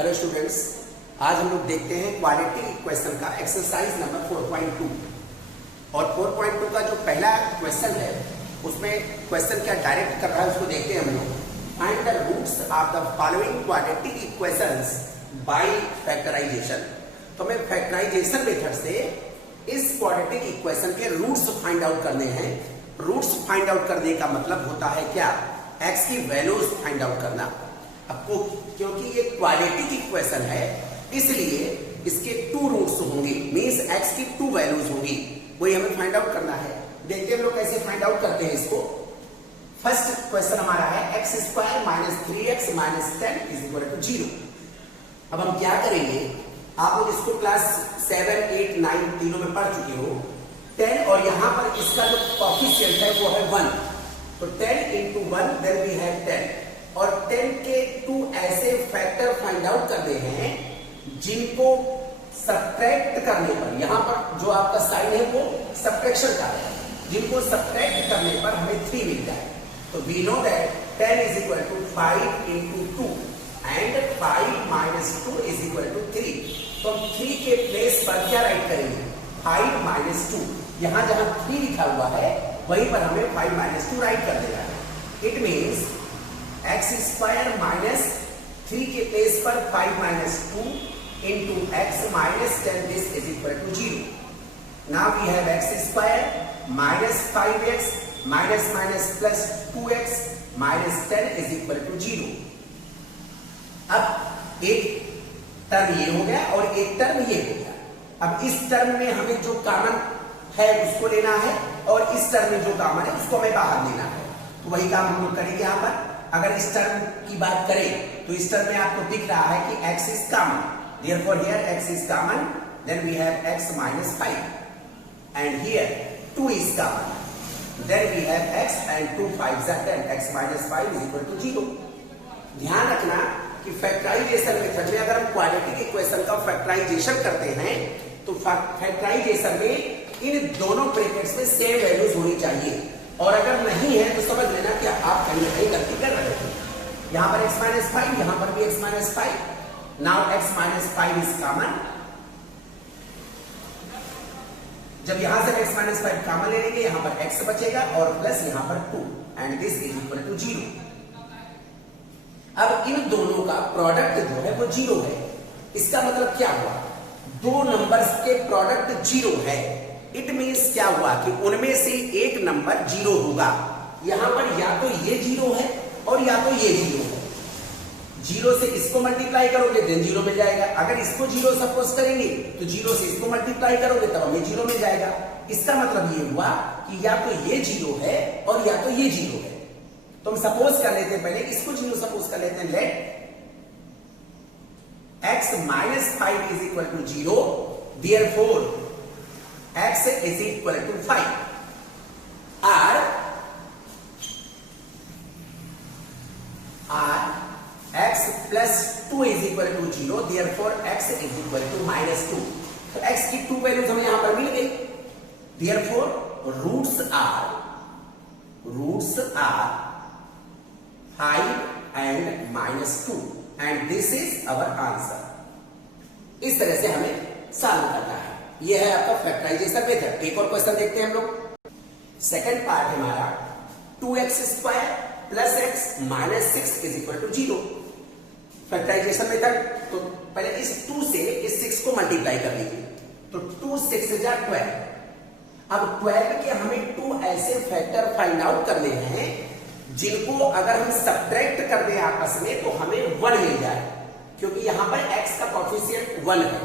Hello students, आज हम लोग देखते हैं क्वाड्रेटिक इक्वेशन का एक्सरसाइज नंबर 4.2 और 4.2 का जो पहला क्वेश्चन है उसमें क्वेश्चन क्या डायरेक्ट कर रहा है उसको देखते हैं हम लोग। Find the roots of the following quadratic equations by factorisation. तो हमें फैक्टराइजेशन मेथड से इस क्वाड्रेटिक इक्वेशन के रूट्स फाइंड आउट करने हैं। रूट्स फाइंड आउट करने का मतलब होता है क्या, एक्स की वैल्यूज फाइंड आउट करना। आपको क्योंकि ये क्वाड्रेटिक इक्वेशन है इसलिए इसके टू रूट्स होंगे, मींस एक्स की टू वैल्यूज होंगी, वही हमें फाइंड आउट करना है। देखते हैं हम लोग कैसे फाइंड आउट करते हैं इसको। फर्स्ट क्वेश्चन हमारा है x square minus 3x minus 10 is equal to 0। अब हम क्या करेंगे, आप लोग इसको क्लास 7, 8, 9 तीनों में पढ़ चुके हो। 10 और यहां पर इसका जो कोएफिशिएंट है वो है 1, तो 10 into 1 देन वी हैव 10। और 10 के टू ऐसे फैक्टर फाइंड आउट करने हैं जिनको सब्ट्रैक्ट करने पर, यहां पर जो आपका साइन है वो सब्ट्रैक्शन का है, जिनको सब्ट्रैक्ट करने पर हमें 3 मिल जाए। तो we know that 10 is equal to 5 into 2 and 5 minus 2 is equal to 3। तो हम 3 के प्लेस पर क्या राइट करेंगे, 5 minus 2। यहां जहां 3 लिखा हुआ है वहीं पर हमें 5 minus 2 राइट कर देना है। It means x square minus 3 के प्लेस पर 5 minus 2 into x minus 10 this is equal to 0. Now we have x square minus 5x minus minus plus 2x minus 10 is equal to 0. अब एक term ये हो गया और एक टर्म ये हो गया। अब इस टर्म में हमें जो कॉमन है उसको लेना है और इस टर्म में जो कॉमन है उसको हमें बाहर लेना है। तो वही काम हम लोग करेंगे यहाँ पर। अगर इस टर्म की बात करें तो इस टर्म में आपको दिख रहा है कि x is common, therefore here x is common, then we have x minus 5 and here 2 is common, then we have x and 2 5s are 10, x minus 5 is equal to 0। ध्यान रखना कि फैक्टराइजेशन मेथड में अगर हम quadratic equation का factorisation करते हैं तो फैक्टराइजेशन में इन दोनों ब्रैकेट्स में सेम वैल्यूज होनी चाहिए, और अगर नहीं है तो समझ लेना कि आप कहीं ना कहीं गलती कर रहे हो। यहां पर x minus 5, यहां पर भी x minus 5। Now x minus 5 is common. जब यहां से x minus 5 कॉमन ले लेंगे यहां पर x बचेगा और प्लस यहां पर 2 and this is equal to 0। अब इन दोनों का प्रोडक्ट जो है वो 0 है। इसका मतलब क्या हुआ, दो नंबर्स के प्रोडक्ट 0 है। इट मीन्स क्या हुआ कि उनमें से एक नंबर 0 होगा। यहां पर या तो ये 0 है और या तो ये 0 है। 0 से इसको मल्टीप्लाई करोगे देन 0 मिल जाएगा। अगर इसको 0 सपोज करेंगे तो 0 से इसको मल्टीप्लाई करोगे तब हमें 0 मिल जाएगा। इसका मतलब ये हुआ कि या तो ये 0 है और या तो ये 0 है। तो हम सपोज कर लेते हैं, पहले इसको 0 सपोज कर लेते हैं। Let x minus 5 is equal to 0, therefore x is equal to 5, or x plus 2 is equal to 0, therefore x is equal to minus 2। तो x की 2 वैल्यूज हमें यहां पर मिल गई। therefore roots are 5 and minus 2 and this is our answer। इस तरह से हमें सॉल्व करना है। यह है आपका फैक्टराइजेशन मेथड। एक और क्वेश्चन देखते हैं हम लोग। सेकंड पार्ट है हमारा 2x square plus x minus 6 is equal to 0। Factorisation method, तो पहले इस 2 से इस 6 को मल्टीप्लाई कर लीजिए, तो 2 6 जा 12। अब 12 के हमें 2 ऐसे फैक्टर फाइंड आउट करने हैं जिनको अगर हम सब्ट्रैक्ट कर दें आपस में तो हमें 1 मिल जाए, क्योंकि यहां पर x का कोएफिशिएंट 1 है।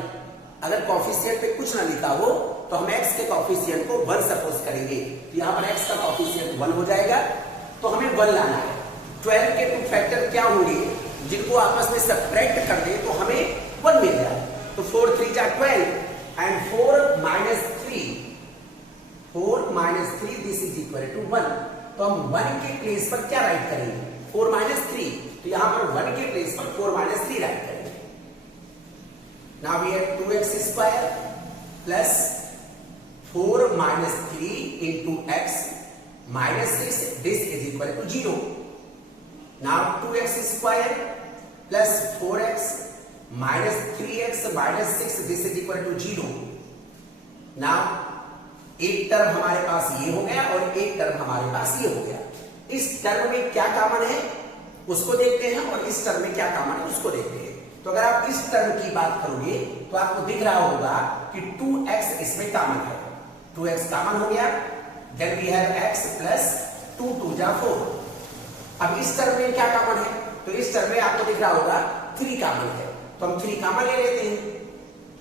अगर कोएफिशिएंट पे कुछ ना लिखा हो तो हम x के कोएफिशिएंट को 1 सपोज करेंगे, तो यहां पर x का कोएफिशिएंट 1 हो जाएगा, तो हमें 1 लाना है। 12 के 2 फैक्टर क्या होंगे जिनको आपस में सब्ट्रैक्ट कर दे तो हमें 1 मिल जाए। तो 4 3 जा 12 and 4 minus 3 this is equal to 1। तो हम 1 के प्लेस पर क्या राइट करेंगे, 4 minus 3, तो यहां पर 1 के प्लेस पर 4 minus 3 राइट करेंगे। Now we have 2x square plus 4 minus 3 into x minus 6, this is equal to 0। Now 2x square plus 4x minus 3x minus 6 this is equal to 0। Now एक term हमारे पास ये हो गया और एक टर्म हमारे पास ये हो गया। इस टर्म में क्या कॉमन है उसको देखते हैं और इस टर्म में क्या कॉमन है उसको देखते हैं। तो अगर आप इस टर्म की बात करोगे तो आपको दिख रहा होगा कि 2x इसमें कॉमन है, 2x कॉमन हो गया। Then we have x plus 2 2 जा 4। अब इस टर्म में क्या कॉमन है, तो इस टर्म में आपको दिख रहा होगा 3 कॉमन है, तो हम 3 कॉमन ले लेते हैं,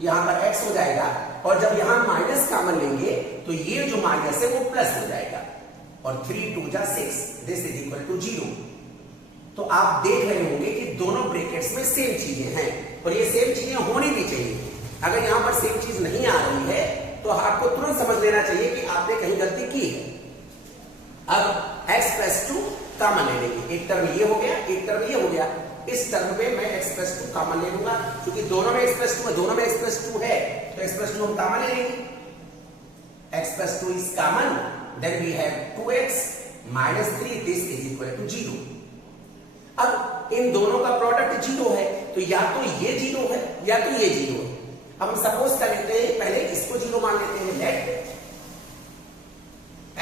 यहां पर x हो जाएगा। और जब यहां माइनस कॉमन लेंगे तो ये जो माइनस है वो प्लस हो जाएगा और 3 2 जा 6 दिस इज इक्वल टू 0। तो आप देख रहे होंगे कि दोनों ब्रैकेट्स में सेम चीजें हैं और ये सेम चीजें होनी भी चाहिए। अगर यहां पर सेम चीज नहीं आ रही है तो आपको तुरंत समझ लेना चाहिए कि आपने कहीं गलती की है। अब x प्लस 2 कॉमन ले लेंगे, एक टर्म ये हो गया एक टर्म ये हो गया। इस टर्म में मैं x प्लस 2 कॉमन ले लूंगा क्योंकि दोनों में x प्लस 2 है, दोनों में x प्लस 2 है तो x प्लस 2 हम कॉमन ले लेंगे। x plus 2 is common, then we have 2x minus 3 this is equal to 0। अब इन दोनों का प्रोडक्ट 0 है तो या तो ये 0 है या तो ये 0 है। अब हम सपोज कर लेते हैं, पहले इसको 0 मान लेते हैं। Let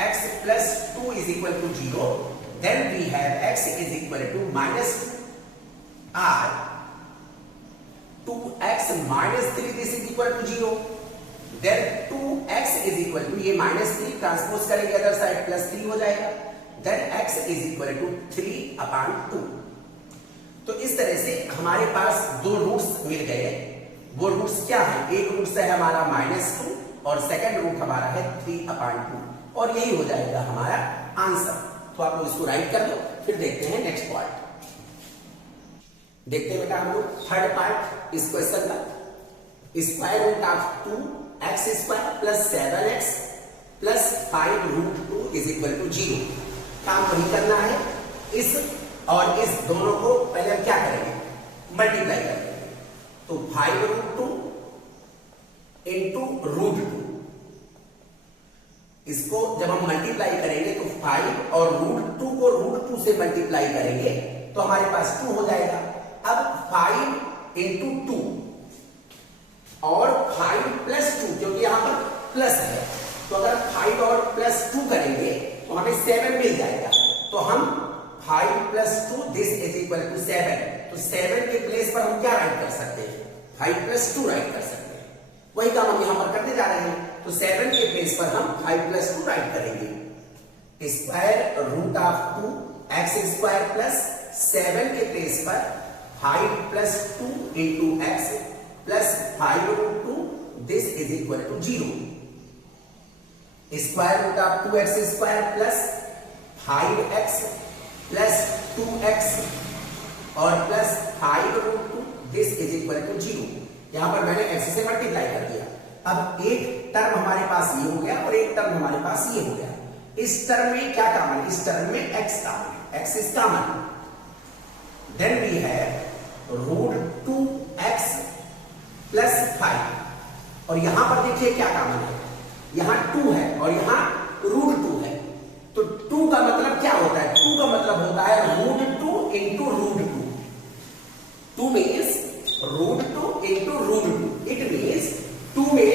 x plus 2 is equal to 0, then we have x is equal to minus r 2x minus 3 this is equal to 0, then 2x is equal to ये माइनस 3 ट्रांसपोज करेंगे अदर साइड प्लस 3 हो जाएगा, then x is equal to 3/2। तो इस तरह से हमारे पास दो रूट्स मिल गए। वो रूट्स क्या है, एक रूट है हमारा -2 और सेकंड रूट हमारा है 3/2 और यही हो जाएगा हमारा आंसर। तो आप लोग इसको राइट कर दो, फिर देखते हैं नेक्स्ट पार्ट। देखते हैं बेटा हम लोग थर्ड पार्ट इस क्वेश्चन का। Square root of 2x square plus 7x plus 5 root 2 is equal to 0। काम वही करना है, इस और इस दोनों को पहले हम क्या करेंगे, मल्टीप्लाई करेंगे। तो 5 रूट 2 इंटू रूट 2, इसको जब हम मल्टीप्लाई करेंगे तो 5 और रूट 2 को रूट 2 से मल्टीप्लाई करेंगे तो हमारे पास 2 हो जाएगा। अब 5 इंटू 2 और 5 प्लस 2, क्योंकि यहां पर प्लस है तो अगर 5 और प्लस 2 करेंगे तो हमें 7 मिल जाएगा। तो हम 5 plus 2 this is equal to 7। तो 7 के प्लेस पर हम क्या राइट कर सकते हैं, 5 प्लस 2 राइट कर सकते हैं। वही काम हम यहां पर करने जा रहे हैं। तो 7 के प्लेस पर हम 5 प्लस 2 राइट करेंगे। Square root of 2x square plus 7 के प्लेस पर 5 plus 2 into x plus 5 root 2 this is equal to 0। Square root of 2x square plus 5x plus 2x और plus 5 root 2 this is equal to 0। यहां पर मैंने x से multiply कर दिया। अब एक टर्म हमारे पास ये हो गया और एक टर्म हमारे पास ये हो गया। इस टर्म में क्या कॉमन है, इस टर्म में x कॉमन है, x is common. Then we have root 2x plus 5 और यहां पर देखिए क्या कॉमन है, यहां 2 है और यहां रूट 2 है। तो 2 का मतलब क्या होता है, 2 का मतलब होता है root 2 into root 2। 2 means root 2 into root 2। It means 2 में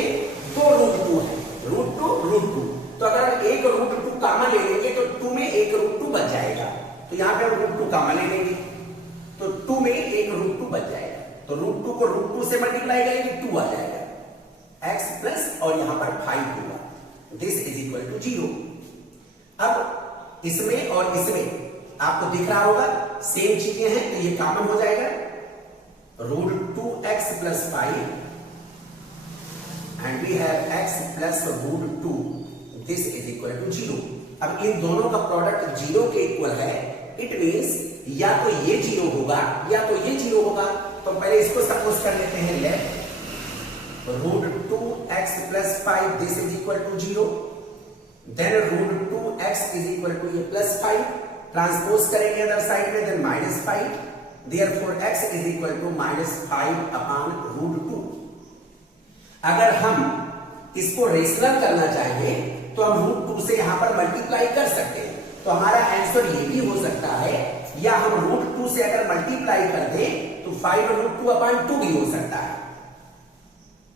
2 रूट 2 है, रूट 2 रूट 2। तो अगर हम एक रूट 2 कॉमन ले लेंगे तो 2 में एक रूट 2 बच जाएगा। तो यहां पे हम रूट 2 कॉमन ले लेंगे तो 2 में एक रूट 2 बच जाएगा। तो रूट 2 को रूट 2 से मल्टीप्लाई करेंगे 2 आ जाएगा, x प्लस और यहां पर 5 होगा, दिस इज इक्वल टू 0। अब इसमें और इसमें आपको दिख रहा होगा सेम चीजें हैं तो ये कॉमन हो जाएगा। Root 2x plus 5 and we have x plus root 2 this is equal to 0। अब इन दोनों का प्रोडक्ट 0 के इक्वल है। इट मीन्स या तो ये 0 होगा या तो ये 0 होगा। तो पहले इसको सपोज कर लेते हैं, let root 2x plus 5 this is equal to 0, then root 2x is equal to ये प्लस 5 ट्रांसपोज करेंगे अदर साइड में, then minus 5, therefore x is equal to -5 upon root 2। अगर हम इसको रेशनल करना चाहें तो हम रूट 2 से यहां पर मल्टीप्लाई कर सकते हैं। तो हमारा आंसर ये भी हो सकता है, या हम रूट 2 से अगर मल्टीप्लाई कर दें तो 5√2/2 भी हो सकता है,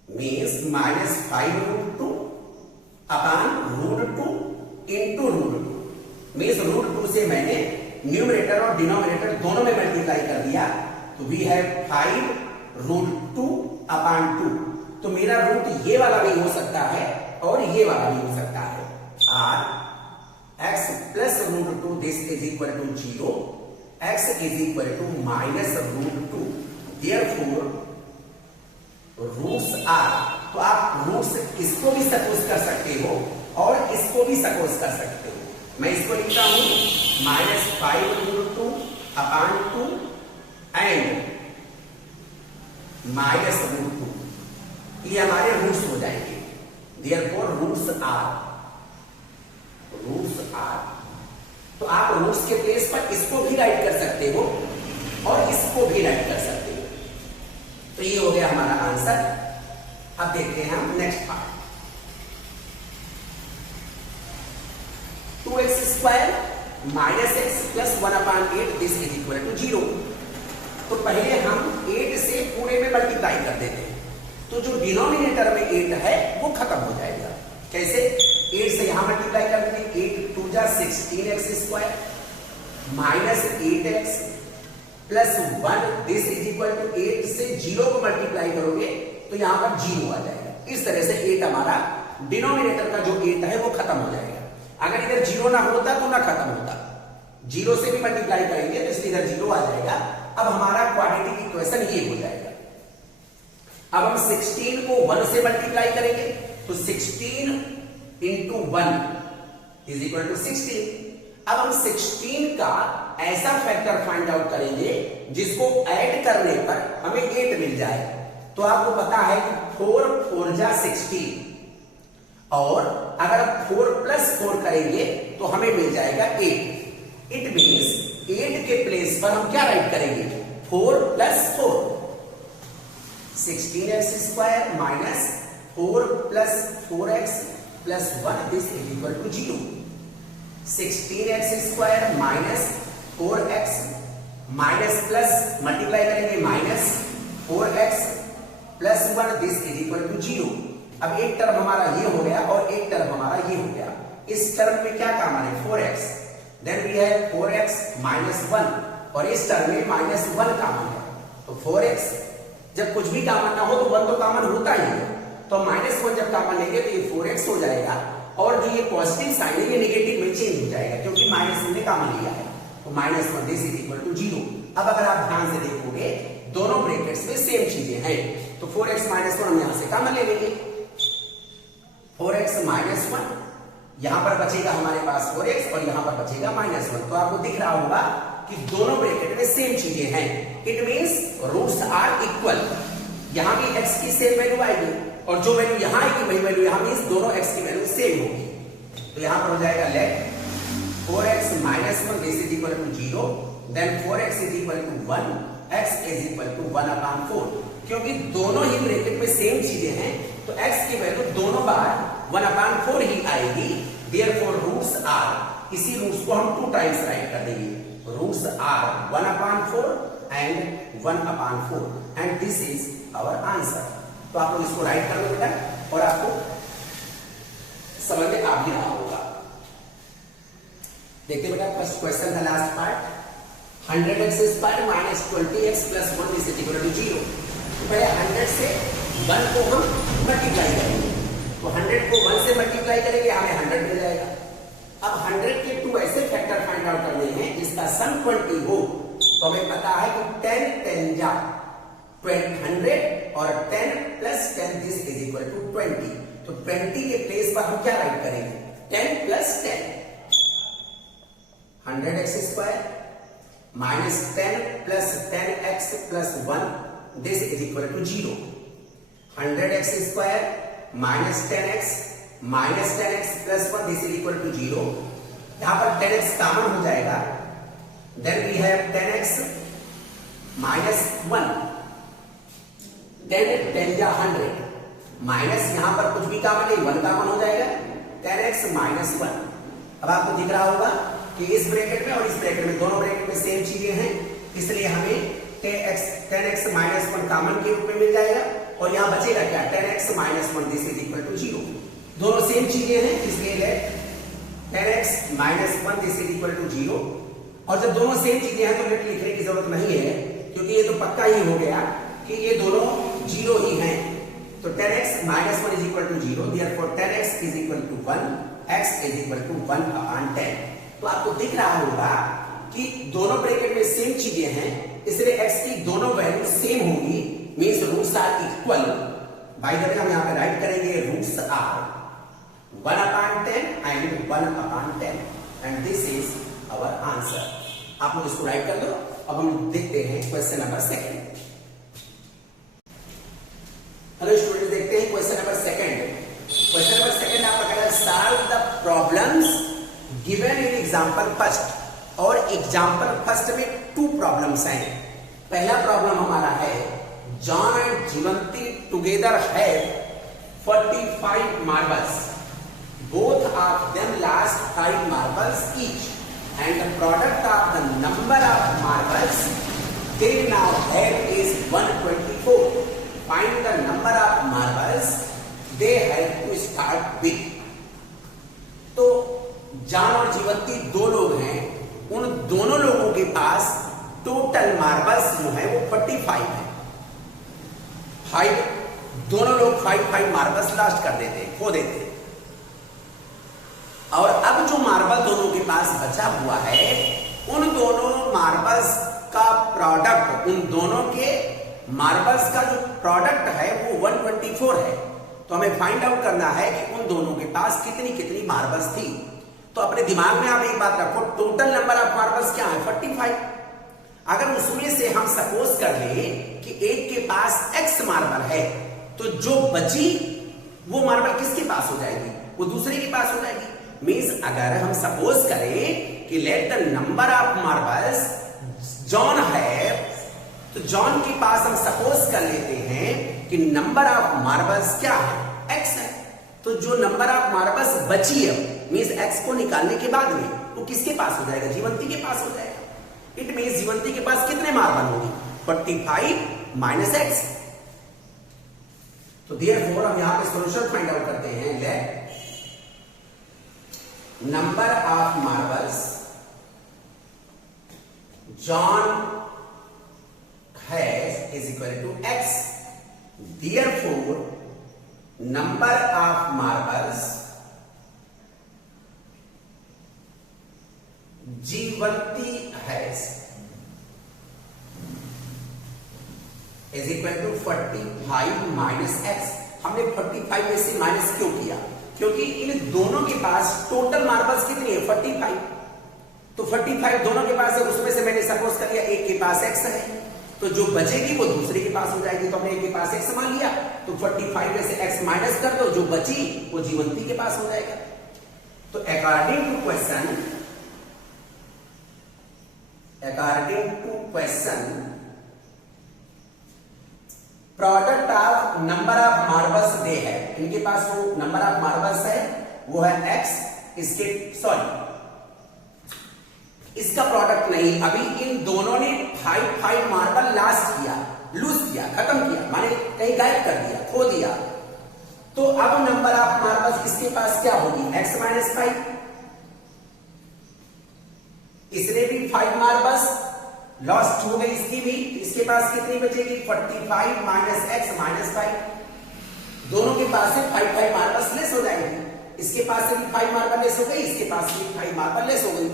मीन्स -5√2/√2 इंटू √2 मीन्स √2 से मैंने न्यूमरेटर और डिनोमिनेटर दोनों में मल्टीप्लाई कर दिया, तो वी हैव 5√2/2। तो मेरा रूट ये वाला भी हो सकता है और ये वाला भी हो सकता है। r x plus √2 this is equal to 0, x is equal to -√2, therefore roots are. तो आप रूट्स इसको भी सपोज कर सकते हो और इसको भी सपोज कर सकते हो। मैं इसको लिखता हूं -5√2/2 एंड -√2, ये हमारे रूट्स हो जाएंगे। Therefore roots are. तो आप रूट्स के प्लेस पर इसको भी राइट कर सकते हो और इसको भी राइट कर सकते हो। तो ये हो गया हमारा आंसर। अब देखते हैं हम next part. 2x² - x + 1/8 this is equal to 0। तो पहले हम 8 से पूरे में मल्टीप्लाई कर देते हैं, तो जो डिनोमिनेटर में 8 है वो खत्म हो जाएगा। कैसे? 8 से यहां मल्टीप्लाई कर देंगे, 8 2 जा 16x² -8x + 1 this is equal to 8 से 0 को मल्टीप्लाई करोगे तो यहां पर 0 आ जाएगा। इस तरह से 8 हमारा डिनोमिनेटर का जो 8 है वो खत्म हो जाएगा। अगर इधर 0 ना होता तो ना खत्म होता, 0 से भी मल्टीप्लाई करेंगे तो इसलिए इधर 0 आ जाएगा। अब हमारा क्वाड्रेटिक इक्वेशन ये हो जाएगा। अब हम 16 को 1 से मल्टीप्लाई करेंगे, तो 16 इंटू 1 इज इक्वल टू 16। अब हम 16 का ऐसा फैक्टर फाइंड आउट करेंगे जिसको ऐड करने पर हमें 8 मिल जाए। तो आपको पता है कि 4 4 जा 16, और अगर 4 + 4 करेंगे तो हमें मिल जाएगा 8। इट मीन्स 8 के प्लेस पर हम क्या राइट करेंगे? 4 + 4, 16x² - 4 + 4x + 1 this is equal to 0। 16x² - 4x minus plus multiply करेंगे -4x + 1 this is equal to 0। अब एक टर्म हमारा ये हो गया और एक टर्म हमारा ये हो गया। इस टर्म में क्या कॉमन है? 4x, then we have 4x - 1, और इस टर्म में -1 कॉमन है। तो 4x जब कुछ भी कॉमन ना हो तो 1 तो कॉमन होता ही है, तो -1 जब कॉमन लेंगे तो ये 4x हो जाएगा, और जो ये पॉजिटिव साइन है ये नेगेटिव में चेंज हो जाएगा क्योंकि -1 ने कॉमन लिया है। तो -1 दिस इज इक्वल टू 0। अब अगर आप ध्यान से देखोगे दोनों ब्रैकेट्स में सेम चीजें हैं, तो 4x - 1 हम यहां से कॉमन ले लेंगे। 4x - 1 यहां पर बचेगा हमारे पास 4x और यहां पर बचेगा -1। तो आपको दिख रहा होगा कि दोनों ब्रैकेट में सेम चीजें हैं। It means roots are equal. यहां भी x की सेम वैल्यू आएगी और जो वैल्यू यहां आएगी वही वैल्यू यहां, मींस दोनों x की वैल्यू सेम होगी। तो यहां पर हो जाएगा let 4x - 1 this is equal to 0, then 4x is equal to 1, x is equal to 1/4। क्योंकि दोनों ही ब्रैकेट में सेम चीजें हैं तो x की वैल्यू दोनों बार 1/4 ही आएगी। देयरफॉर रूट्स आर, इसी रूट्स को हम 2 टाइम्स राइट कर देंगे। Roots are 1/4 and 1/4 and this is our answer. तो आप लोग इसको राइट कर लो बेटा, और आपको समझ में आ भी रहा होगा। देखते बेटा फर्स्ट क्वेश्चन का last part, 100x² - 20x + 1 is equal to 0। तो पहले 100 से 1 को हम मल्टीप्लाई करेंगे, तो 100 को 1 से मल्टीप्लाई करेंगे हमें 100 मिल जाएगा। अब 100 के 2 ऐसे फैक्टर फाइंड आउट करने हैं जिसका सम 20 हो। तो हमें पता है कि 10 10 जा 100 और 10 + 10 दिस इज इक्वल टू 20। तो 20 के प्लेस पर हम क्या राइट करेंगे? 10 + 10, 100x² - 10 + 10x + 1 this is equal to 0। 100x² - 10x - 10x + 1 this is equal to 0। यहां पर 10x कॉमन हो जाएगा, देन वी हैव 10x - 1, 10 10 जा 100 माइनस यहां पर कुछ भी कॉमन नहीं, 1 कॉमन हो जाएगा, 10x - 1। अब आपको दिख रहा होगा कि इस ब्रैकेट में और इस ब्रैकेट में दोनों ब्रैकेट में सेम चीजें हैं, इसलिए हमें 10x माइनस 1 कॉमन के रूप में मिल जाएगा और यहां बचेगा क्या 10x minus 1 this is equal to 0। दोनों सेम चीजें हैं इसलिए let 10x minus 1 this is equal to 0। और जब दोनों सेम चीजें हैं तो लेट लिखने की जरूरत नहीं है क्योंकि ये तो पक्का ही हो गया कि ये दोनों 0 ही हैं। तो 10x minus 1 is equal to 0, therefore 10x is equal to 1, x is equal to 1 upon 10। तो आपको दिख रहा होगा कि दोनों ब्रैकेट में सेम चीजें हैं इसलिए x की दोनों वैल्यू सेम होंगी, means roots are equal. By the way हम यहां पे राइट करेंगे roots are 1 upon 10 and 1 upon 10 and this is our answer। आप लोग इसको राइट कर लो। अब हम देखते हैं क्वेश्चन नंबर 2। हेलो स्टूडेंट, देखते हैं क्वेश्चन नंबर 2। क्वेश्चन नंबर 2 आपका कह रहा है solve the problems given in example first. और एग्जांपल फर्स्ट में 2 प्रॉब्लम्स हैं। पहला प्रॉब्लम हमारा है John and Jivanti together have 45 marbles, both of them lost 5 marbles each and the product of the number of marbles they now have is 124। find the number of marbles they have to start with। तो John और जीवंती 2 लोग हैं, उन दोनों लोगों के पास total marbles जो है वो 45 है। 5 दोनों लोग 5 मार्बल्स लॉस्ट कर देते, खो देते। और अब जो मार्बल दोनों के पास बचा हुआ है उन दोनों मार्बल्स का प्रोडक्ट, उन दोनों के मार्बल्स का जो प्रोडक्ट है वो 124 है। तो हमें फाइंड आउट करना है कि उन दोनों के पास कितनी कितनी मार्बल्स थी। तो अपने दिमाग में आप एक बात रखो, टोटल नंबर ऑफ मार्बल्स क्या है 45। अगर उसमें से हम सपोज कर ले कि एक के पास x मार्बल है तो जो बची वो मार्बल किसके पास हो जाएगी, वो दूसरे के पास हो जाएगी। मींस अगर हम सपोज करें कि let the number of marbles John है तो जॉन के पास हम सपोज कर लेते हैं कि नंबर ऑफ मार्बल्स क्या है x है। तो जो नंबर ऑफ मार्बल्स बची है मींस x को निकालने के बाद में वो किसके पास हो जाएगा, जीवंती के पास हो जाएगा। इट मींस जीवंती के पास कितने मार्बल होंगे 45 माइनस x। तो देयरफॉर हम यहां पे सॉल्यूशन फाइंड आउट करते हैं। Let number of marbles John has is equal to x, therefore number of marbles जीवंती has is equal to 45 minus x। हमने 45 में से माइनस क्यों किया, क्योंकि इन दोनों के पास टोटल मार्बल्स कितनी है 45। तो 45 दोनों के पास है, उसमें से मैंने सपोज कर लिया एक के पास x है तो जो बचेगी वो दूसरे के पास हो जाएगी। तो हमने एक के पास x मान लिया तो 45 में से x माइनस कर दो, जो बची वो जीवंती के पास हो जाएगा। तो according to question product of number of marbles दे है, इनके पास जो नंबर ऑफ मार्बल्स है वो है x, इसके इसका प्रोडक्ट नहीं। अभी इन दोनों ने 5 मार्बल लास्ट किया, लूज किया, खत्म किया, माने कहीं गायब कर दिया, खो दिया। तो अब नंबर ऑफ मार्बल्स इसके पास क्या होगी x माइनस 5। इसने भी 5 मार्बल्स लॉस्ट हो गई, इसकी भी। इसके पास कितनी बचेगी 45 माइनस x माइनस 5। दोनों के पास से 5 मार्बल्स लेस हो जाएंगे। इसके पास से भी 5 मार्बल लेस हो गई, इसके पास से भी 5 मार्बल लेस हो गई।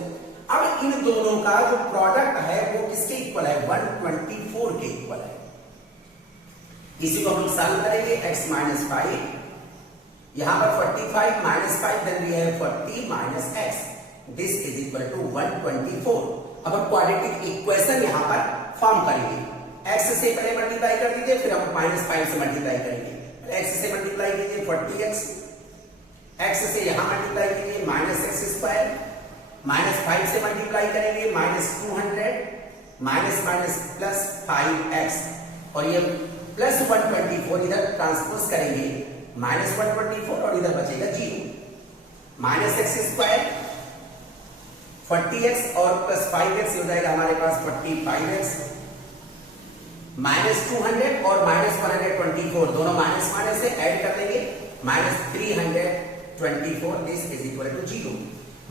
अब इन दोनों का जो प्रोडक्ट है वो किसके इक्वल है 124 के इक्वल है। इसी को हम सॉल्व करेंगे x माइनस 5, यहां पर 45 minus 5 then we have 40 minus x, this is equal to 124। अब हम क्वाड्रेटिक इक्वेशन यहां पर फॉर्म करेंगे। x से पहले मल्टीप्लाई कर दीजिए, फिर हम माइनस 5 से मल्टीप्लाई करेंगे। x से मल्टीप्लाई कीजिए 40x, x से यहां मल्टीप्लाई कीजिए माइनस x स्क्वायर, माइनस 5 से मल्टीप्लाई करेंगे minus 200, minus minus plus 5x, और ये प्लस 124 इधर ट्रांसपोज करेंगे माइनस 124 और इधर बचेगा 0, माइनस x स्क्वायर 40x और प्लस 5x हो जाएगा हमारे पास 45x, -200 और -124 दोनों माइनस माइनस से ऐड कर देंगे, -324 this is equal to 0।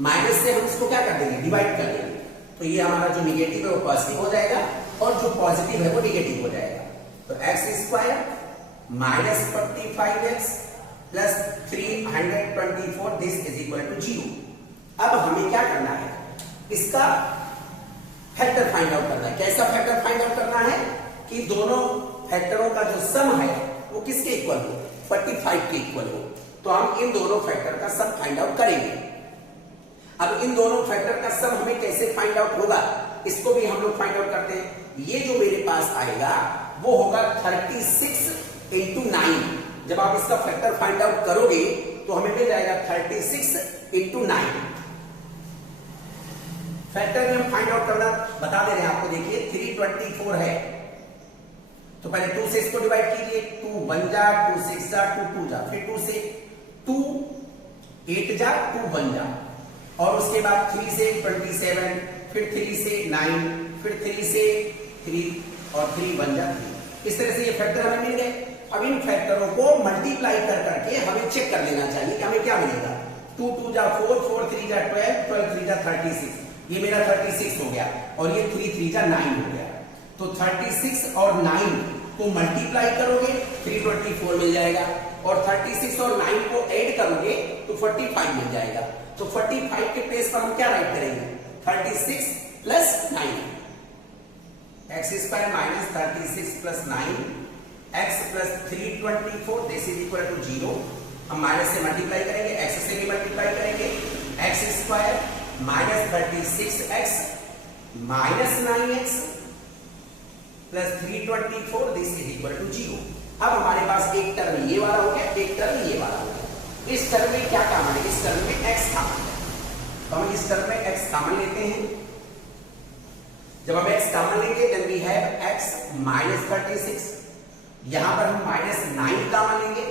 Minus से हम इसको क्या कर देंगे, डिवाइड कर देंगे, तो ये हमारा जो निगेटिव है वो पॉजिटिव हो जाएगा और जो पॉजिटिव है वो निगेटिव हो जाएगा। तो x square -45x plus 324 this is equal to 0। अब हमें क्या करना है, इसका फैक्टर फाइंड आउट करना है। कैसा फैक्टर फाइंड आउट करना है कि दोनों फैक्टरों का जो सम है वो किसके इक्वल हो, 45 के इक्वल हो। तो हम इन दोनों फैक्टर का सम फाइंड आउट करेंगे। अब इन दोनों फैक्टर का सम हमें कैसे फाइंड आउट होगा, इसको भी हम लोग फाइंड आउट करते हैं। ये जो मेरे पास आएगा वो होगा 36 इंटू 9। जब आप इसका फैक्टर फाइंड आउट करोगे तो हमें मिल जाएगा 36 इंटू 9। फैक्टर में हम फाइंड आउट करना बता दे रहे हैं आपको। देखिए 324 है तो पहले 2 से इसको डिवाइड कीजिए, 2 1 जा, 2 6 जा, 2 2 जा, फिर 2 से 2 8 जा, 2 1 जा, और उसके बाद 3 से 27, फिर 3 से 9, फिर 3 से 3 और 3 1 जा 3। इस तरह से ये फैक्टर हमें मिल गए। अब इन फैक्टरों को मल्टीप्लाई कर करके हमें चेक कर लेना चाहिए कि हमें क्या मिलेगा। 2 2 जा 4, 4 3 जा 12, 12 3 जा 36, ये मेरा 36 हो गया, और ये 3 3 जा 9 हो गया। तो 36 और 9 को मल्टीप्लाई करोगे 324 मिल जाएगा, और 36 और 9 को ऐड करोगे तो 45 मिल जाएगा। तो 45 के प्लेस पर हम क्या राइट करेंगे, 36 plus 9, x square minus 36 plus 9 x plus 324 this is equal to 0। हम माइनस से मल्टीप्लाई करेंगे, x से भी मल्टीप्लाई करेंगे, x square minus 36x minus 9x plus 324 this is equal to 0। अब हमारे पास एक टर्म ये वाला हो गया, एक टर्म ये वाला हो गया। इस टर्म में क्या कॉमन है, इस टर्म में x कॉमन है, तो हम इस टर्म में x कॉमन लेते हैं। जब हम x कॉमन लेंगे then we have x minus 36, यहां पर हम माइनस 9 कॉमन लेंगे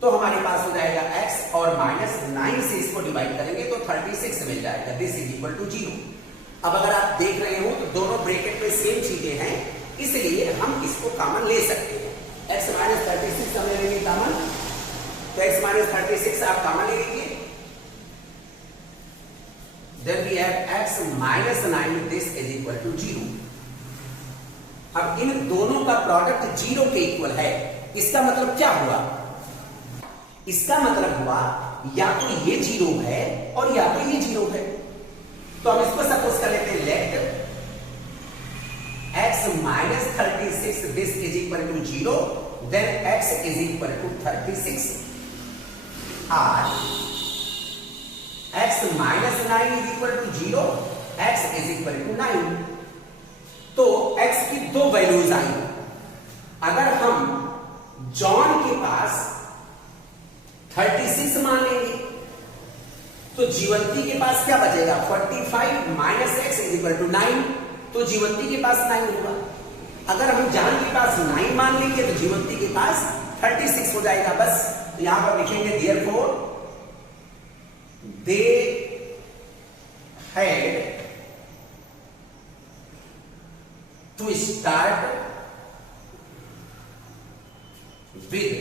तो हमारे पास हो जाएगा x, और माइनस 9 से इसको डिवाइड करेंगे तो 36 मिल जाएगा, दिस इज इक्वल टू 0। अब अगर आप देख रहे हो तो दोनों ब्रैकेट में सेम चीजें हैं, इसलिए हम इसको कॉमन ले सकते हैं। x माइनस 36 हम ले लेंगे कॉमन, तो x माइनस 36 आप कॉमन ले लीजिए, then we have x minus 9 this is equal to 0। अब इन दोनों का प्रोडक्ट 0 के इक्वल है, इसका मतलब क्या हुआ, इसका मतलब हुआ या तो ये 0 है और या तो ये 0 है। तो हम इसको सपोज कर लेते हैं let x minus 36 this is equal to 0, then x is equal to 36, और x minus 9 is equal to 0, x is equal to 9। तो x की दो वैल्यूज आई। अगर हम जॉन के पास 36 मान लेंगे तो जीवंती के पास क्या बचेगा, 45 minus x is equal to 9, तो जीवंती के पास 9 होगा। अगर हम जान के पास 9 मान लेंगे तो जीवंती के पास 36 हो जाएगा। बस यहां पर लिखेंगे therefore they had to start with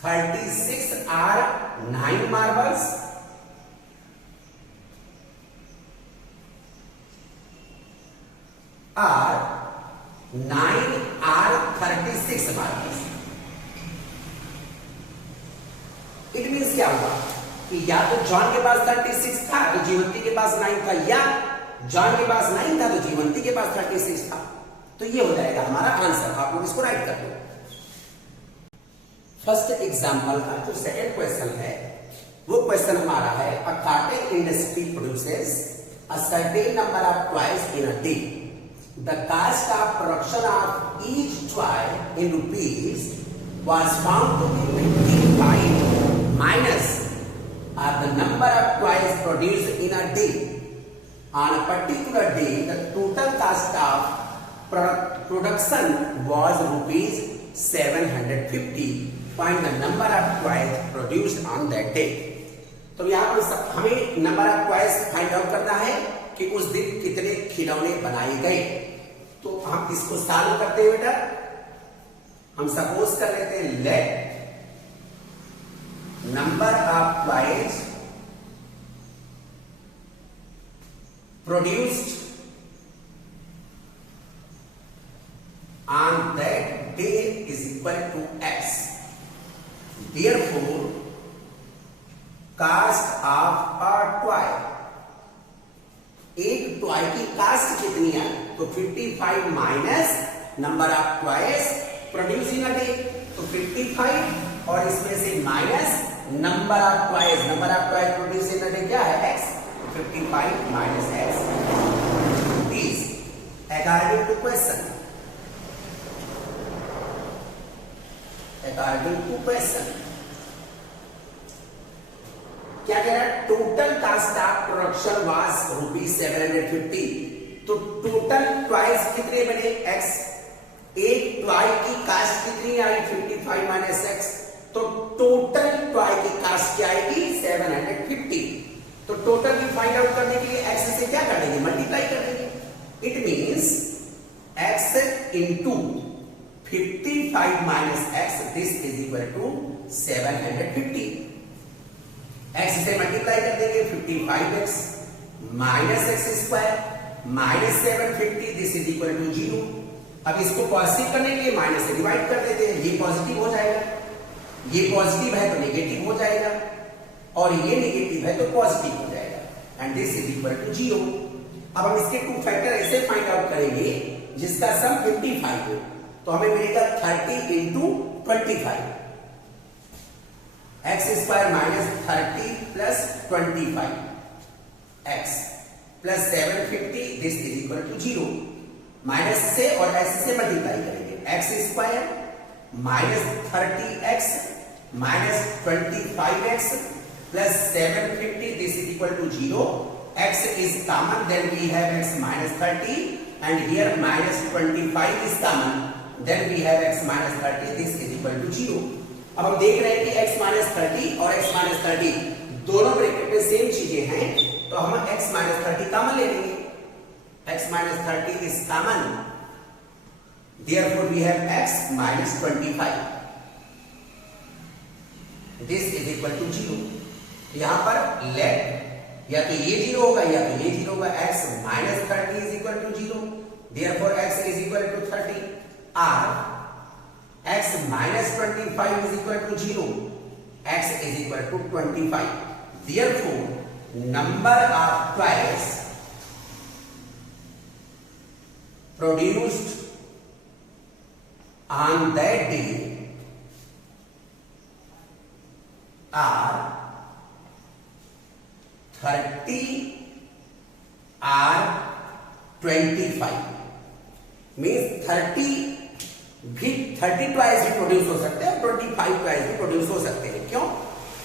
36 are 9 marbles or 9 are 36 marbles। It means क्या हुआ कि या तो जॉन के पास 36 था तो जीवंती के पास 9 था, या जॉन के पास 9 था तो जीवंती के पास 36 था। तो ये हो जाएगा हमारा आंसर। आप लोग इसको राइट कर दो। फर्स्ट एग्जाम्पल का जो सेकंड क्वेश्चन है वो क्वेश्चन हमारा है, a cotton industry produces a certain number of toys in a day. The cost of production of each toy in rupees was found to be 25 minus the number of toys produced in a day. On a particular day, the total cost of production was rupees 750. Find the number of toys produced on that day. तो यहाँ पर हमें number of toys find out करना है कि उस दिन कितने खिलौने बनाए गए। तो हम इसको सॉल्व करते हैं बेटा। हम सपोज कर लेते हैं let number of toys produced on that day is equal to x. Therefore, cost of a toy, एक टॉय की कास्ट कितनी है? तो 55 minus number of toys produce in a day, तो 55 और इसमें से minus number of toys, number of toys produce in a day क्या है? x. 55 minus x is according to question. According to question, क्या कह रहा है? Total cast of production was ₹750. तो टोटल टॉयज कितने बने? x. एक टॉय की कास्ट कितनी आई? 55 माइनस x. तो टोटल टॉय की कास्ट क्या आएगी? 750. तो टोटल भी फाइंड आउट करने के लिए x से क्या कर देंगे? मल्टीप्लाई कर देंगे. It means x into 55 minus x, this is equal to 750. x से मल्टीप्लाई कर देंगे 55x minus x square minus 750, this is equal to 0. अब इसको पॉजिटिव करने के लिए माइनस से डिवाइड कर देते हैं. ये पॉजिटिव हो जाएगा, ये पॉजिटिव है तो नेगेटिव हो जाएगा, और ये नेगेटिव है तो पॉजिटिव हो जाएगा, and this is equal to 0. अब हम इसके टू फैक्टर ऐसे फाइंड आउट करेंगे जिसका सम 55 हो, तो हमें मिलेगा 30 into 25, x square minus 30 plus 25 x plus 750, this is equal to 0. Minus से और एक्स से मल्टीप्लाई करेंगे. X square minus 30x minus 25x plus 750, this is equal to 0. x is common, then we have x minus 30, and here minus 25 is common, then we have x minus 30, this is equal to 0. अब हम देख रहे हैं कि x minus 30 और x minus 30 दोनों bracket में same चीजें हैं, तो हम x minus 30 कॉमन ले लेंगे. x minus 30 is common, therefore we have x minus 25, this is equal to 0. यहां पर लेट या तो ये 0 होगा या तो ये 0 होगा. x minus 30 is equal to 0, therefore x is equal to 30, or x minus 25 is equal to 0, x is equal to 25. Therefore number of toys produced on that day are 30 or 25. Means 30 toys भी produce हो सकते हैं और 25 toys भी produce हो सकते हैं. क्यों?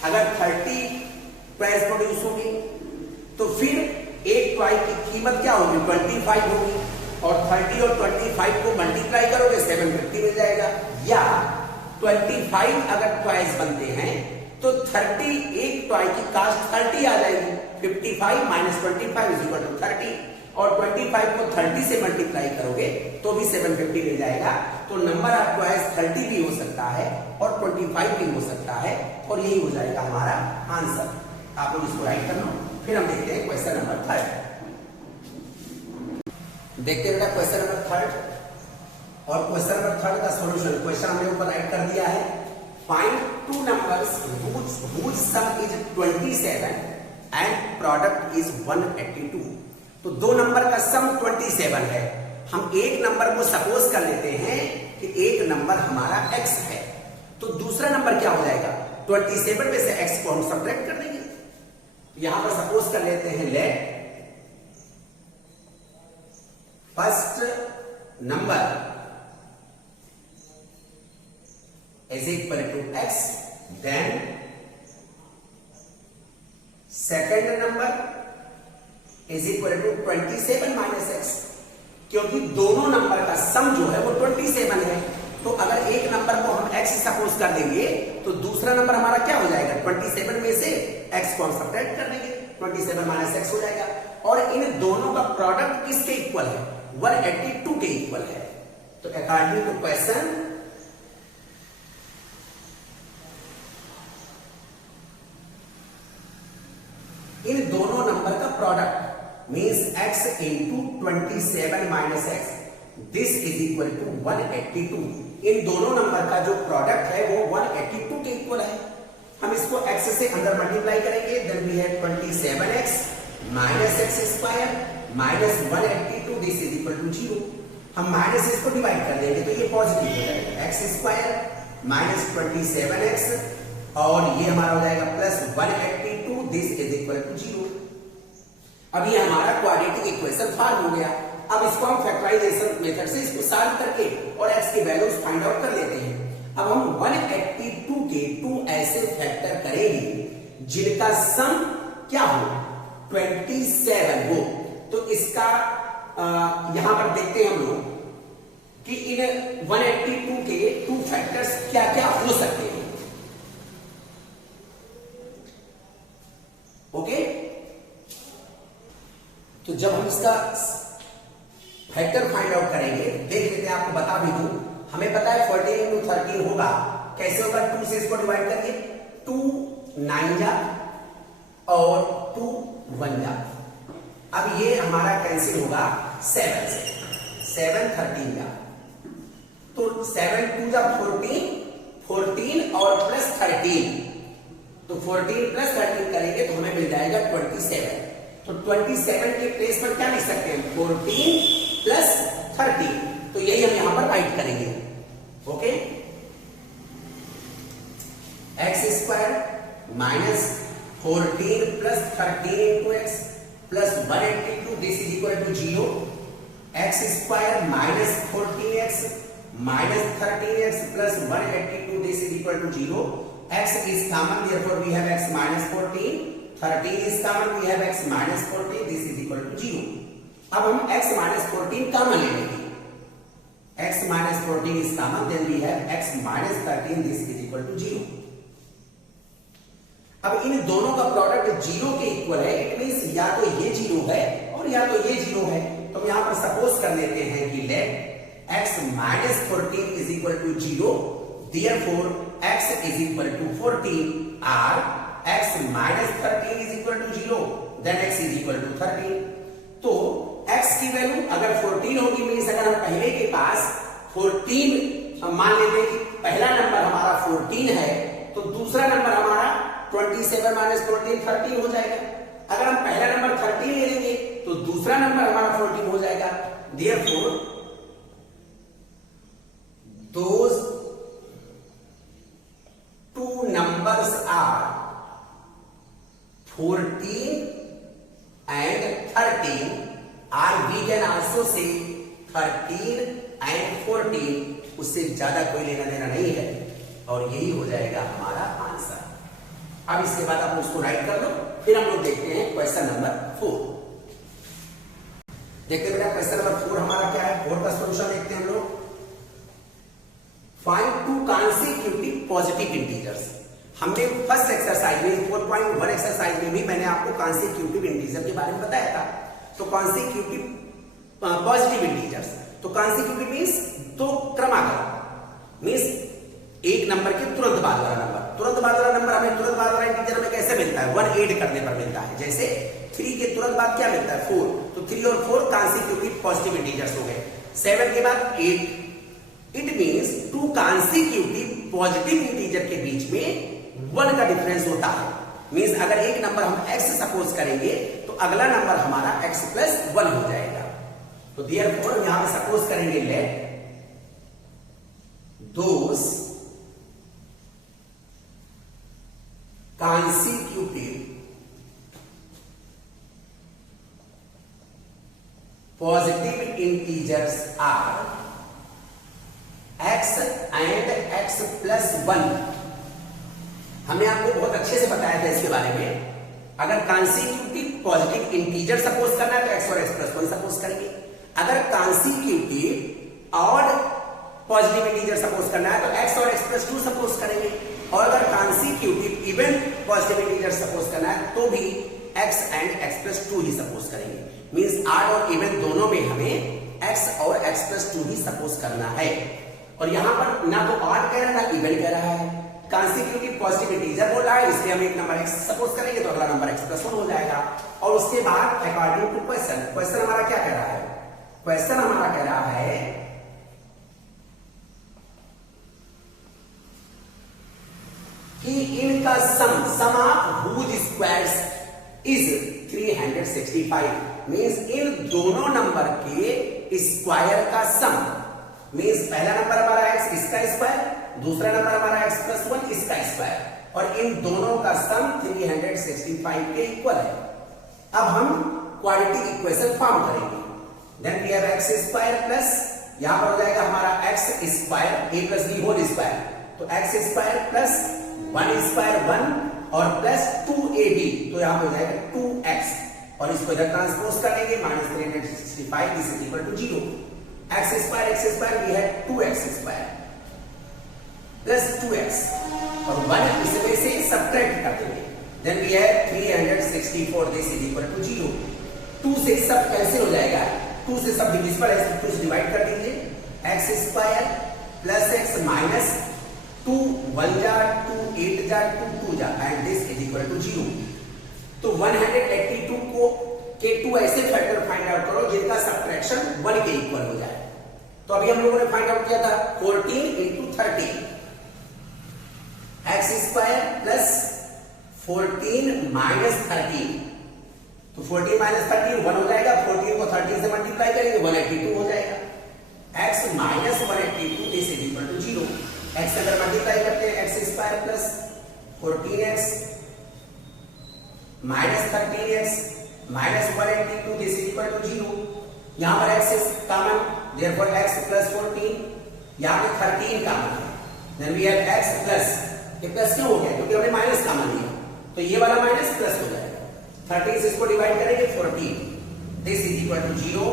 अगर 30 टॉयज प्रोड्यूस होंगे तो फिर एक टॉय की कीमत क्या होगी? 25 होगी, और 30 और 25 को मल्टीप्लाई करोगे 750 मिल जाएगा. या 25 अगर टॉयज बनते हैं तो 30 एक टॉय की कास्ट 30 आ जाएगी. 55 माइनस 25 इज इक्वल टू 30, और 25 को 30 से मल्टीप्लाई करोगे तो भी 750 मिल जाएगा. तो नंबर ऑफ टॉयज 30 भी हो सकता है और 25 भी हो सकता है, और यही हो जाएगा हमारा आंसर. आप लोग इसको राइट करना. फिर हम देखते हैं क्वेश्चन नंबर 3. देखते हैं बेटा क्वेश्चन नंबर 3, और क्वेश्चन नंबर 3 का सॉल्यूशन क्वेश्चन हमने ऊपर राइट कर दिया है. Find two numbers whose sum is 27 and product is 182. तो दो नंबर का सम 27 है. हम एक नंबर को सपोज कर लेते हैं कि एक नंबर हमारा x है, तो दूसरा नंबर क्या हो जाएगा? 27 में से x को हम सब्ट्रैक्ट कर देंगे. यहां पर सपोज कर लेते हैं let first number is equal to x, then second number is equal to 27 minus x. क्योंकि दोनों नंबर का सम जो है वो 27 है, तो अगर एक नंबर को हम x सपोज कर देंगे तो दूसरा नंबर हमारा क्या हो जाएगा? 27 में से x को हम सब्ट्रैक्ट कर देंगे, 27 माइनस x हो जाएगा. और इन दोनों का प्रोडक्ट किसके इक्वल है? 182 के इक्वल है। तो अकॉर्डिंग टू क्वेश्चन इन दोनों नंबर का product means x into 27 minus x, this is equal to 182। इन दोनों नंबर का जो प्रोडक्ट है वो 182 के इक्वल है। हम इसको x से अंदर मल्टीप्लाई करेंगे, then we have 27x minus x square minus 182, this is equal to 0। हम माइनस इसको डिवाइड कर देंगे तो ये पॉजिटिव हो जाएगा, एक्स स्क्वायर माइनस 27x और ये हमारा हो जाएगा plus 182, this is equal to 0। अब ये हमारा क्वाड्रेटिक इक्वेशन फॉर्म हो गया। अब इसको हम फैक्टराइजेशन मेथड से इसको सॉल्व करके और x की वैल्यूज फाइंड आउट कर लेते हैं। अब हम 182 के 2 ऐसे फैक्टर करेंगे जिनका सम क्या हो? 27 हो। तो इसका यहां पर देखते हैं हम लोग कि इन 182 के 2 फैक्टर्स क्या क्या हो सकते हैं। ओके, तो जब हम इसका फैक्टर फाइंड आउट करेंगे, देख लेते हैं, आपको बता भी दूं, हमें पता है 14 इंटू 13 होगा। कैसे होगा? 2 से इसको डिवाइड करिए, 2 9 जा और 2 1 जा। अब ये हमारा कैंसिल होगा 7 से, 7 13 जा, तो 7 2 जा 14, 14 और प्लस 13, तो 14 प्लस 13 करेंगे तो हमें मिल जाएगा 27। तो 27 के प्लेस पर क्या लिख सकते हैं? 14 प्लस 13, तो यही हम यहां पर राइट करेंगे। Okay, x square minus 14 plus 13 into x plus 182, this is equal to 0। X square minus 14x minus 13x plus 182, this is equal to 0। x is common, therefore we have x minus 14. 13 is common, we have x minus 14, this is equal to 0. अब हम x minus 14 common ले लेंगे, x minus 14 is common, then we have x minus 13, this is equal to 0. अब इन दोनों का product 0 के equal है, it means या तो ये 0 है और या तो ये 0 है। तो हम यहां पर सपोज कर लेते हैं कि late x minus 14 is equal to 0, therefore x is equal to 14 or x minus 13 is equal to 0, then x is equal to 13। तो x की वैल्यू अगर 14 होगी, मींस अगर हम पहले के पास 14 मान लेते हैं कि पहला नंबर हमारा 14 है, तो दूसरा नंबर हमारा 27 माइनस 14 13 हो जाएगा। अगर हम पहला नंबर 13 ले लेंगे तो दूसरा नंबर हमारा 14 हो जाएगा। Therefore those two numbers are 14 and 13, or we can also say 13 and 14, उससे ज्यादा कोई लेना देना नहीं है और यही हो जाएगा हमारा आंसर। अब इसके बाद आप उसको राइट कर लो, फिर हम लोग देखते हैं क्वेश्चन नंबर 4। देखते बेटा क्वेश्चन नंबर 4 हमारा क्या है, 4 का सॉल्यूशन देखते हैं हम लोग। Find to consecutive positive integers. हमने फर्स्ट एक्सरसाइज में 4.1 एक्सरसाइज में भी मैंने आपको कॉन्सिक्यूटिव इंटीजर के बारे में बताया था। तो कॉन्सिक्यूटिव पॉजिटिव इंटीजर्स, तो कॉन्सिक्यूटिव मींस दो क्रमागत, मींस एक नंबर के तुरंत बाद वाला नंबर। तुरंत बाद वाला नंबर हमें तुरंत बाद वाला इंटीजर में कैसे मिलता है? 1 ऐड करने पर मिलता है। जैसे 3 के तुरंत बाद क्या मिलता है? 4, तो 3 और 4 कॉन्सिक्यूटिव पॉजिटिव इंटीजर्स हो गए। 7 के बाद 8, it means to consecutive positive integer के बीच में 1 का डिफरेंस होता है। मींस अगर एक नंबर हम x सपोज करेंगे तो अगला nंबर हमारा x प्लस 1 हो जाएगा। तो देयरफॉर यहां पे सपोज करेंगे let those consecutive positive integers are x and x plus 1। हमने आपको बहुत अच्छे से बताया था इसके बारे में। अगर कॉन्सिक्यूटिव पॉजिटिव इंटीजर सपोज करना है तो x और x प्लस 1 सपोज करेंगे। अगर consecutive odd positive integer suppose करना है तो x और x प्लस 2 सपोज करेंगे। और अगर consecutive even positive integer suppose करना है तो भी x and x plus 2 he suppose करेंगे। मींस ऑड और इवन दोनों में हमें x और x प्लस 2 ही सपोज करना है। और यहां पर ना तो ऑड कह रहा है ना इवन कह रहा है, कॉन्सिक्यूटिव पॉजिटिव इंटीजर बोल रहा है, इसलिए हम एक नंबर x सपोज करेंगे तो अगला नंबर x प्लस 1 हो जाएगा। और उसके बाद अकॉर्डिंग टू क्वेश्चन हमारा क्या कह रहा है, क्वेश्चन हमारा कह रहा है कि इनका sum of whose squares is 365। Means इन दोनों नंबर के स्क्वायर का सम, मींस पहला नंबर हमारा x इसका स्क्वायर, दूसरा नंबर हमारा x प्लस 1 इसका स्क्वायर, और इन दोनों का सम 365 के इक्वल है। अब हम क्वाड्रेटिक इक्वेशन फॉर्म करेंगे। Then we have x square plus, यहां पर हो जाएगा हमारा x square a plus b whole square, तो x स्क्वायर प्लस 1 स्क्वायर 1 और प्लस 2ab, तो यहां पर हो जाएगा 2x, और इसको इधर ट्रांसपोज कर लेंगे minus 365 this is equal to 0। x square we have 2x square plus 2x और 1 इसमें से सब्ट्रैक्ट कर देंगे, then we have 364 this is equal to 0। 2 से सब कैंसिल हो जाएगा, 2 से सब डिविजिबल है, 2 से डिवाइड कर दीजिए, x square plus x minus 2 1 जा 2 8 जा 2 2 जा and this is equal to 0। तो 182 को के 2 ऐसे फैक्टर फाइंड आउट करो जिनका सब्ट्रैक्शन 1 के इक्वल हो जाए। तो अभी हम लोगों ने फाइंड आउट किया था 14 into 13, x square plus 14 minus 13, तो 14 माइनस 13 1 हो जाएगा, 14 को 13 से मल्टीप्लाई करेंगे 182 हो जाएगा, x minus 182 this is equal to 0। x अगर मल्टीप्लाई करते हैं x square plus 14x minus 13x minus 182 this is equal to 0। यहां पर x is common, therefore x plus 14, यहां पे 13 कॉमन है, then we have x plus, ये plus क्यों हो गया क्योंकि हमने माइनस कॉमन लिया, तो ये वाला माइनस प्लस हो जाएगा, 13 से इसको डिवाइड करेंगे 14 this is equal to 0।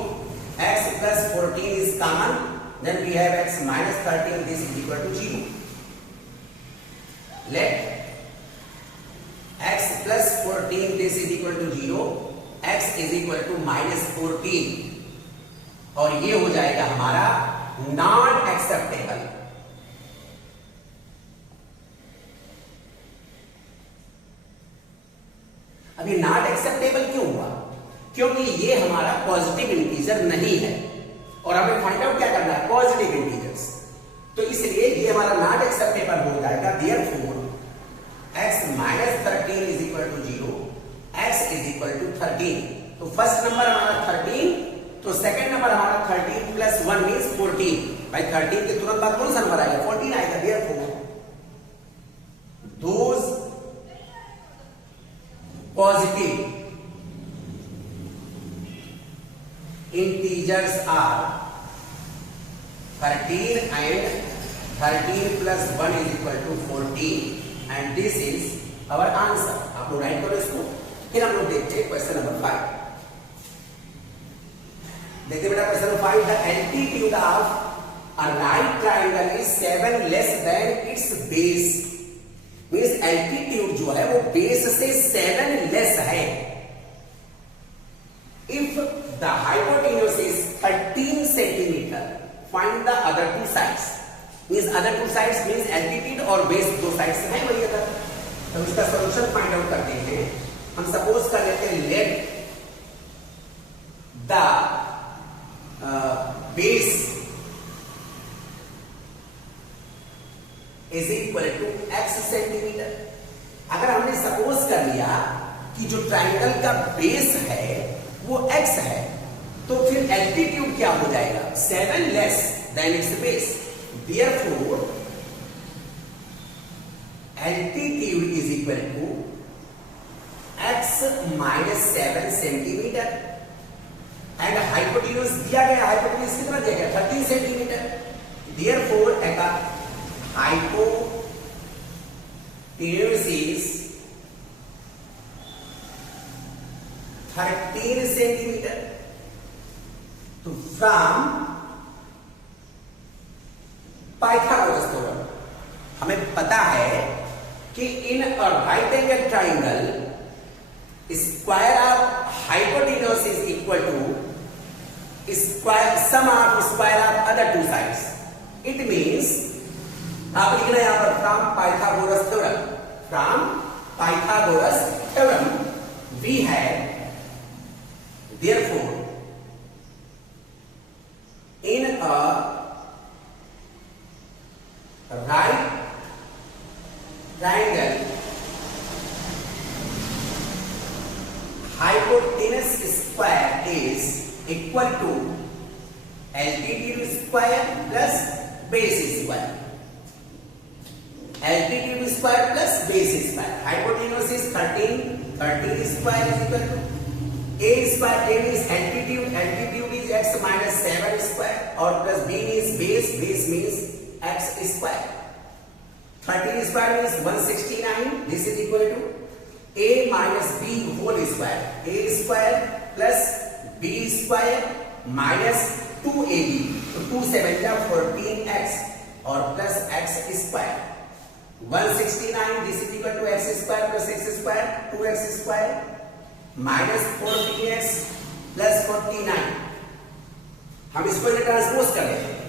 x plus 14 is common, then we have x minus 13 this is equal to 0। Let x plus 14 this is equal to 0, x is equal to minus 14, और ये हो जाएगा हमारा नॉट एक्सेप्टेबल। अब ये not acceptable क्यों हुआ, क्योंकि ये हमारा पॉजिटिव इंटीजर नहीं है और हमें फाइंड आउट क्या करना है, पॉजिटिव इंटीजर्स, तो इसलिए ये हमारा नॉट एक्सेप्टेबल हो जाएगा। Therefore x minus 13 is equal to 0, x is equal to 13, तो फर्स्ट नंबर हमारा 13, तो सेकंड नंबर हमारा 13 प्लस 1 मींस 14। भाई 13 के तुरंत बाद कौन सा नंबर आएगा, 14 आएगा। Therefore those positive integers are 13 and 13 plus 1 is equal to 14 and this is our answer। आप लोग राइट करो इसको। फिर हम लोग देखते हैं क्वेश्चन नंबर 5। देखिए बेटा question number 5, the altitude of a right triangle is 7 less than its base. Means altitude जो है वो बेस से 7 लेस है। If the hypotenuse is 13 centimetre, find the other two sides. Means other two sides means altitude और base दो sides हैं वही other. तो इसका सॉल्यूशन फाइंड आउट करते हैं। हम सपोज कर लेते हैं let the base is equal to x centimetre. अगर हमने सपोज कर लिया कि जो ट्राइंगल का बेस है वो x है, तो फिर एल्टीट्यूड क्या हो जाएगा, 7 less than its base. Therefore, altitude is equal to x minus 7 centimetre and hypotenuse दिया गया, हाइपोटेन्यूज कितना दिया गया, 13 centimetre. Therefore, hypotenuse is 13 centimetre. तो फ्रॉम पाइथागोरस थ्योरम हमें पता है कि in a right angle triangle square of hypotenuse is equal to sum of square of other two sides. It means आप लिखना है यहां पर from Pythagoras theorem. From Pythagoras theorem we have therefore in a right triangle hypotenuse square is equal to altitude square plus base square. Altitude square plus base square. Hypotenuse is 13. 13 square is equal to a square. A is altitude. Altitude is x minus 7 square. Or plus b is base. Base means x square. 13 square means 169. This is equal to a minus b whole square. A square plus b square minus 2ab. So 2 7 14x or plus x square. 169 this is equal to x square plus x square 2x square minus 14x plus 49. हम इसको transpose कर लेते हैं.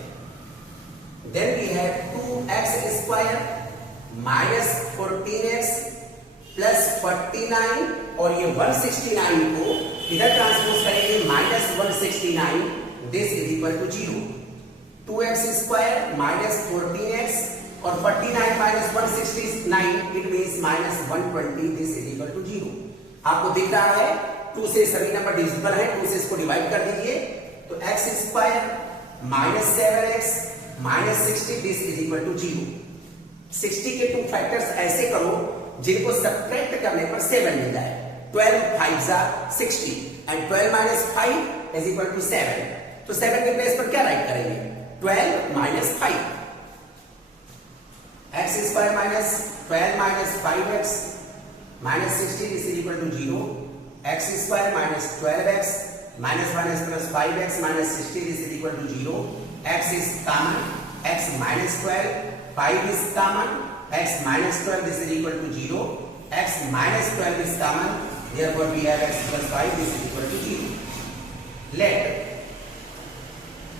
Then we have 2x square minus 14x plus 49 और ये 169 को इधर transpose करेंगे minus 169. This is equal to 0. 2x square minus 14x और 49 minus 169 it means minus 120. This is equal to 0. आपको दिख रहा है 2 से सभी नंबर डिविजिबल है. 2 से इसको डिवाइड कर दीजिए तो x square minus 7x minus 60 this is equal to 0. 60 के 2 फैक्टर्स ऐसे करो जिनको सब्ट्रैक्ट करने पर 7 मिल जाए. 12 5s are 60 and 12 minus 5 is equal to 7. तो 7 के प्लेस पर क्या राइट करेंगे? 12 minus 5. x square minus 12 minus 5x minus 60 is equal to 0. X square minus 12x minus 1 plus 5x minus 60 is equal to 0. X is common. X minus 12. 5 is common. X minus 12 this is equal to 0. X minus 12 is common. Therefore we have x plus 5 this is equal to 0. Let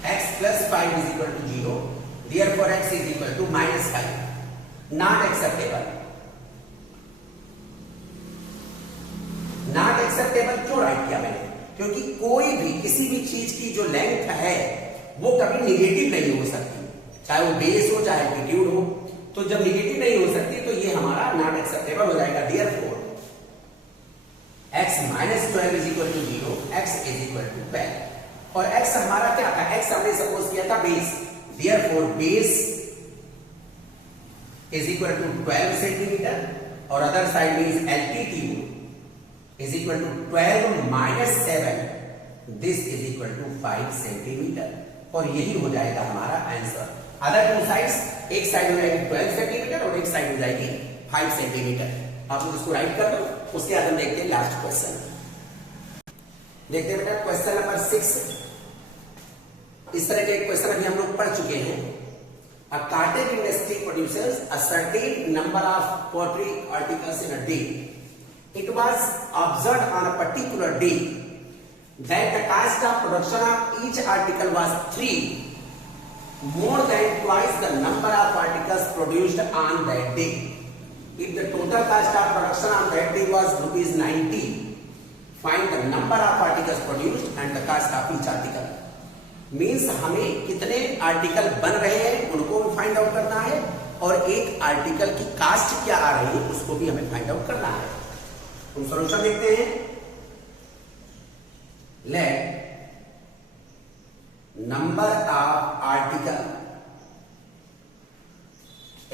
x plus 5 is equal to 0. Therefore x is equal to minus 5. Not acceptable. Not acceptable क्यों right किया मैंने? क्योंकि कोई भी किसी भी चीज की जो लेंथ है वो कभी निगेटिव नहीं हो सकती, चाहे वो बेस हो चाहे एल्टीट्यूड हो. तो जब निगेटिव नहीं हो सकती तो ये हमारा नॉट एक्सेप्टेबल हो जाएगा. Therefore x minus 12 is equal to 0. x is equal to 12. और x हमारा क्या था? x हमने सपोज किया था base. Therefore base is equal to 12 centimeter और other side means altitude is equal to 12 minus 7. This is equal to 5 centimeter और यही हो जाएगा हमारा आंसर. अदर टू साइड्स, एक साइड हो जाएगी 12 सेंटीमीटर और एक साइड हो जाएगी 5 सेंटीमीटर. आप लोग इसको राइट कर दो. उसके बाद हम देखते हैं लास्ट क्वेश्चन. देखते हैं बेटा क्वेश्चन नंबर 6. इस तरह के क्वेश्चन अभी हम लोग पढ़ चुके हैं. A cottage industry produces a certain number of pottery articles in a day. It was observed on a particular day that the cost of production of each article was 3 more than twice the number of articles produced on that day. If the total cost of production on that day was rupees 90, find the number of articles produced and the cost of each article. Means हमें कितने article बन रहे हैं उनको भी find out करना है और एक आर्टिकल की कास्ट क्या आ रही है उसको भी हमें फाइंड आउट करना है. हम सॉल्यूशन देखते हैं. Let number of article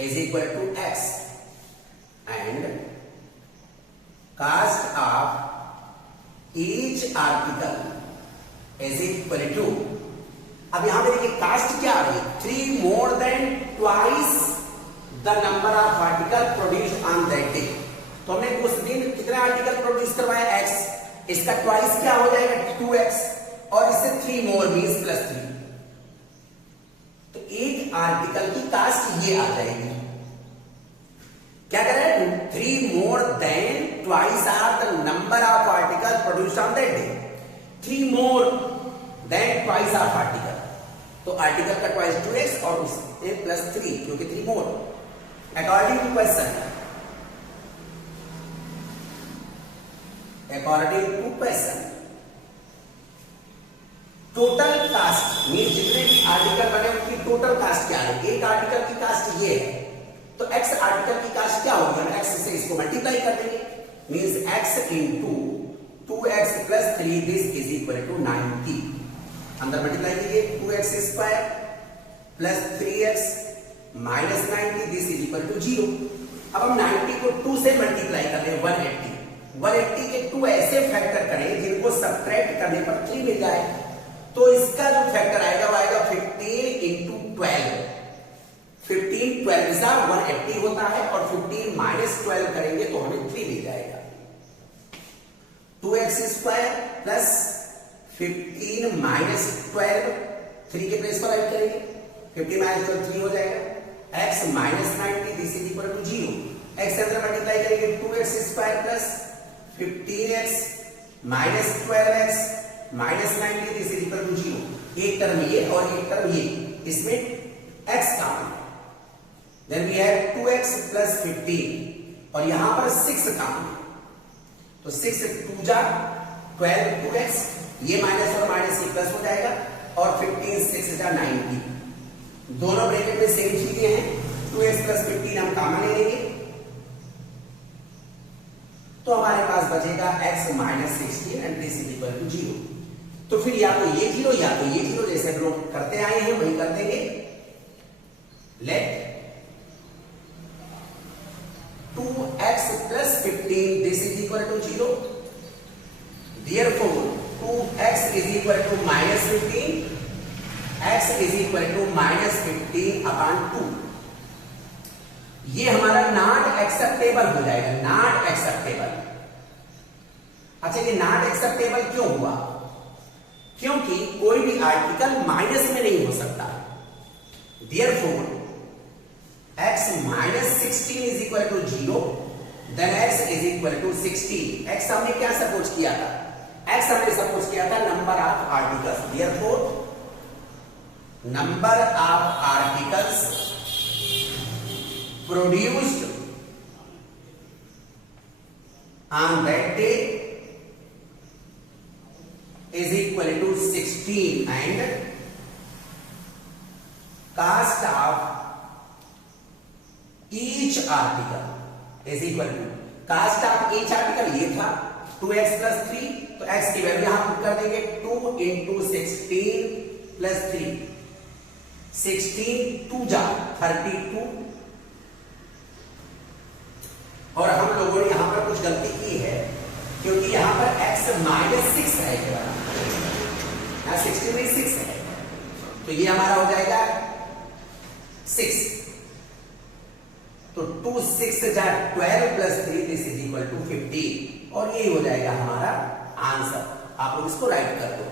is equal to x and cost of each article is equal to. अब यहां पे देखिए कास्ट क्या आ रही है? 3 more than twice the number of article produced on that day. तो हमने उस दिन कितने आर्टिकल प्रोड्यूस करवाया? x. इसका ट्वाइस क्या हो जाएगा? 2x और इससे 3 more means plus 3. तो एक आर्टिकल की कास्ट ये आ जाएगी. क्या कह रहे हैं? 3 more than twice are the number number of articles produced on that day. 3 more than twice of article. तो आर्टिकल का ट्वाइस 2x और उससे प्लस 3 क्योंकि 3 more. According to question, total cost mean जितने भी आर्टिकल बने उनकी टोटल कास्ट क्या है. एक आर्टिकल की कास्ट ये है तो x आर्टिकल की कास्ट क्या होगी, हम x से इसको मल्टीप्लाई कर देंगे. Means x into 2x plus 3 this is equal to 90. अंदर मल्टीप्लाई कीजिए 2x square plus 3x minus 90 this is equal to 0. अब हम 90 को 2 से मल्टीप्लाई कर रहे हैं 180 के 2 ऐसे फैक्टर करें जिनको सब्ट्रैक्ट करने पर 3 मिल जाए. तो इसका जो फैक्टर आएगा वो आएगा 15 इंटू 12. 15 12 से 180 होता है और 15 माइनस 12 करेंगे तो हमें 3 मिल जाएगा. 2x स्क्वायर प्लस 15 माइनस 12 3 के प्लेस पर राइट करेंगे. 15 माइनस 12 3 हो जाएगा. x minus 90 this is equal to 0. x से अंदर मल्टीप्लाई करेंगे 2x square plus 15x minus 12x minus 90 this is equal to 0. एक टर्म ये और एक टर्म ये, इसमें x कॉमन है. Then we have 2x plus 15 और यहां पर 6 कॉमन है. तो 6 2 जा 12 2x, ये माइनस और माइनस ये प्लस हो जाएगा और 15 6 जा 90. दोनों ब्रैकेट में सेम चीजें हैं. 2x प्लस 15 हम कॉमन ले लेंगे तो हमारे पास बचेगा x minus 16 and this is equal to 0. तो फिर या तो ये 0 या तो ये 0 जैसे हम लोग करते आए हैं वही कर देंगे. Let 2x plus 15 this is equal to 0. Therefore 2x is equal to minus 15, x is equal to minus 15 upon 2. ये हमारा नॉट एक्सेप्टेबल हो जाएगा. Not acceptable. अच्छा ये नॉट एक्सेप्टेबल क्यों हुआ? क्योंकि कोई भी आर्टिकल माइनस में नहीं हो सकता. Therefore x minus 16 is equal to 0, then x is equal to 16. x हमने क्या सपोज किया था? x हमने सपोज किया था number of articles. Therefore number of articles produced on that day is equal to 16 and cost of each article is equal to cost of each article ये था 2x plus 3. तो x की value यहां put कर देंगे 2 into 16 plus 3. 16 2 जा 32. और हम लोगों ने यहां पर कुछ गलती की है क्योंकि यहां पर x माइनस 6 है. यहां 16 में 6 है तो ये हमारा हो जाएगा 6. तो 2 6 जा 12 plus 3 this is equal to 15 और ये हो जाएगा हमारा आंसर. आप लोग इसको राइट कर दो.